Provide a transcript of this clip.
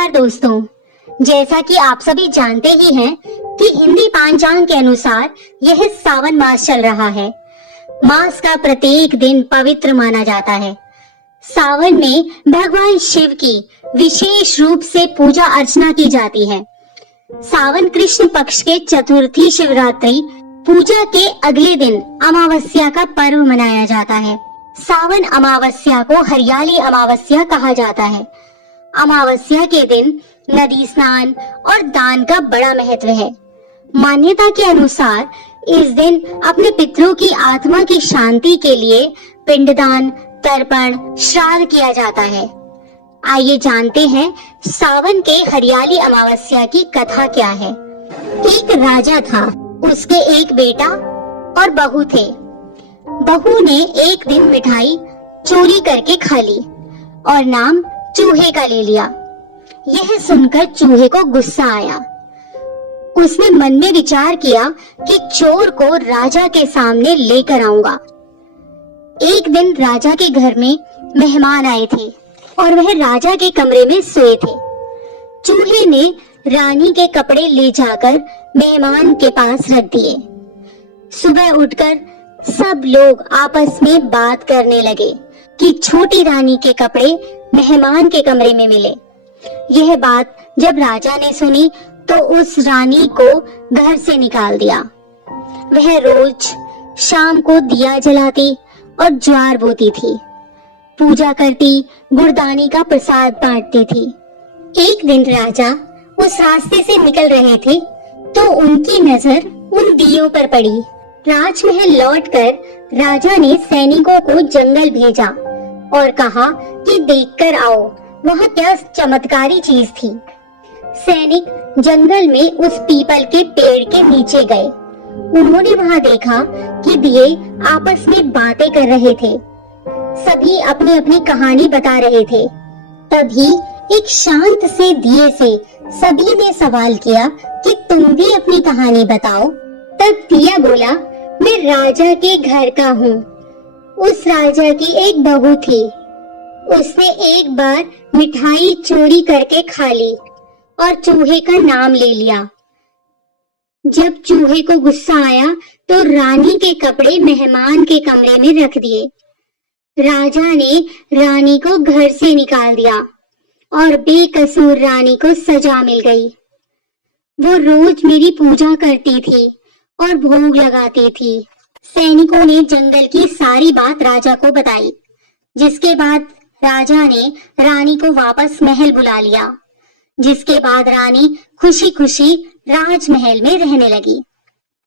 नमस्कार दोस्तों, जैसा कि आप सभी जानते ही हैं कि हिंदी पांचांग के अनुसार यह सावन मास चल रहा है। मास का प्रत्येक दिन पवित्र माना जाता है। सावन में भगवान शिव की विशेष रूप से पूजा अर्चना की जाती है। सावन कृष्ण पक्ष के चतुर्थी शिवरात्रि पूजा के अगले दिन अमावस्या का पर्व मनाया जाता है। सावन अमावस्या को हरियाली अमावस्या कहा जाता है। अमावस्या के दिन नदी स्नान और दान का बड़ा महत्व है। मान्यता के अनुसार इस दिन अपने पितरों की आत्मा की शांति के लिए पिंडदान, तर्पण, श्राद्ध किया जाता है। आइए जानते हैं सावन के हरियाली अमावस्या की कथा क्या है। एक राजा था, उसके एक बेटा और बहू थे। बहू ने एक दिन मिठाई चोरी करके खा ली और नाम चूहे का ले लिया। यह सुनकर चूहे को गुस्सा आया। उसने मन में विचार किया कि चोर को राजा के सामने लेकर आऊंगा। एक दिन राजा के घर में मेहमान आए थे और वह राजा के कमरे में सोए थे। चूहे ने रानी के कपड़े ले जाकर मेहमान के पास रख दिए। सुबह उठकर सब लोग आपस में बात करने लगे कि छोटी रानी के कपड़े मेहमान के कमरे में मिले। यह बात जब राजा ने सुनी तो उस रानी को घर से निकाल दिया। वह रोज शाम को दिया जलाती और ज्वार बोती थी, पूजा करती, गुड़दानी का प्रसाद बांटती थी। एक दिन राजा उस रास्ते से निकल रहे थे तो उनकी नजर उन दियों पर पड़ी। राजमहल लौटकर राजा ने सैनिकों को जंगल भेजा और कहा कि देखकर आओ वहाँ क्या चमत्कारी चीज थी। सैनिक जंगल में उस पीपल के पेड़ के नीचे गए। उन्होंने वहाँ देखा कि दिए आपस में बातें कर रहे थे। सभी अपनी अपनी कहानी बता रहे थे। तभी एक शांत से दिए से सभी ने सवाल किया कि तुम भी अपनी कहानी बताओ। तब दिया बोला, मैं राजा के घर का हूँ। उस राजा की एक बहू थी। उसने एक बार मिठाई चोरी करके खा ली और चूहे का नाम ले लिया। जब चूहे को गुस्सा आया तो रानी के कपड़े मेहमान के कमरे में रख दिए। राजा ने रानी को घर से निकाल दिया और बेकसूर रानी को सजा मिल गई। वो रोज मेरी पूजा करती थी और भोग लगाती थी। सैनिकों ने जंगल की सारी बात राजा को बताई, जिसके बाद राजा ने रानी को वापस महल बुला लिया। जिसके बाद रानी खुशी खुशी राजमहल में रहने लगी।